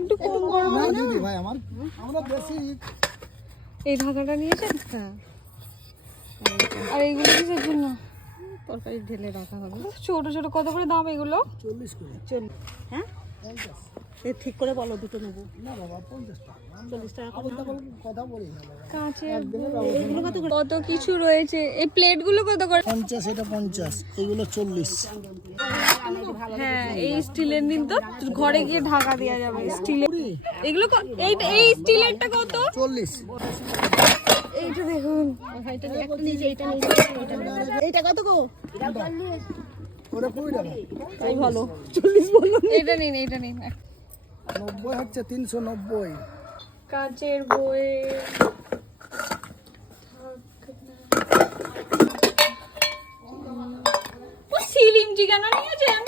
একটু কম করো না দিদি ভাই আমরা বেশি এই ঢাকাটা নিয়েছেন। হ্যাঁ, আর এইগুলো কিসের জন্য? তরকারি ঢেলে রাখা হবে। ছোট ছোট কত করে দাম এগুলো? 40 করে। হ্যাঁ 50 এ ঠিক করে বলো, দুটো নেবো। না বাবা 50 টাকা 40 টাকা আমি তো কথা বলি না বাবা কাঁচের কত কিছু রয়েছে। এই প্লেটগুলো কত করে? 50 এটা 50 এগুলো 40 হ্যাঁ, এই স্টিলের নিন তো, ঘরে গিয়ে ঢাকা দেওয়া যাবে স্টিলের। এগুলো এই স্টিলেরটা কত? 40 এইটা দেখুন, এইটা কত গো? ওটা 20 টাকা তাই ভালো, 40 বললো। এইটা নিন, এইটা নিন। 90 হচ্ছে 390 কাঁচের বই সিলিম কেন নিয়েছেন?